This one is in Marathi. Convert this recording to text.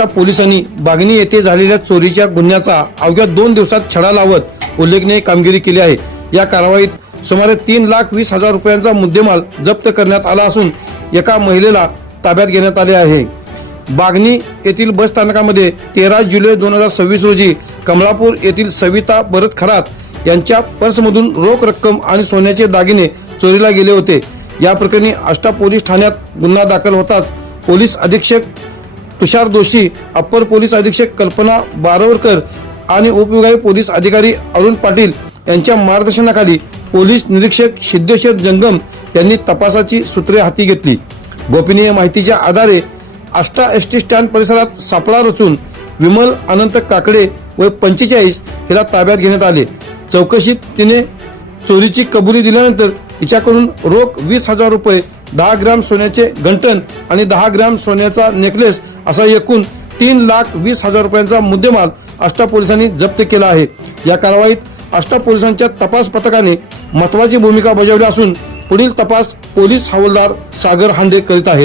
आष्टा पोलिसांनी बागणी येथे झालेल्या चोरीच्या गुन्ह्याचा अवघ्या 2 दिवसात छडा लावत उल्लेखनीय कामगिरी केली आहे। या कारवाईत सुमारे 3,20,000 रुपयांचा मुद्देमाल जप्त करण्यात आला असून एका महिलेला ताब्यात घेण्यात आले आहे। बागणी येथील बस स्थानकामध्ये 13 जुलै 2026 रोजी कमलापूर येथील सविता भरत खरात यांच्या पर्समधून रोख रक्कम आणि सोन्याचे दागिने चोरीला गेले होते। या प्रकरणी आष्टा पोलीस ठाण्यात गुन्हा दाखल होताच पोलीस अधीक्षक तुषार दोशी, अप्पर पोलीस अधीक्षक कल्पना बारवडकर आणि उपविभागीय पोलीस अधिकारी अरुण पाटील यांच्या मार्गदर्शनाखाली पोलीस निरीक्षक सिद्धेश्वर जंगम यांनी तपासाची सूत्रे हाती घेतली। गोपनीय माहितीच्या आधारे आष्टा एसटी स्टँड परिसरात सापळा रचून विमल अनंत काकडे व 45 हिला ताब्यात घेण्यात आले। चौकशीत तिने चोरीची कबुली दिल्यानंतर तिच्याकडून रोख 20,000 रुपये, 10 ग्रॅम सोन्याचे गंठण आणि 10 ग्रॅम सोन्याचा नेकलेस असा एकूण 3,20,000 रुपयांचा मुद्देमाल आष्टा पोलिसांनी जप्त केला आहे। या कारवाईत आष्टा पोलिसांच्या तपास पथकाने महत्त्वाची भूमिका बजावली असून पुढील तपास पोलीस हवालदार सागर हांडे करीत आहेत।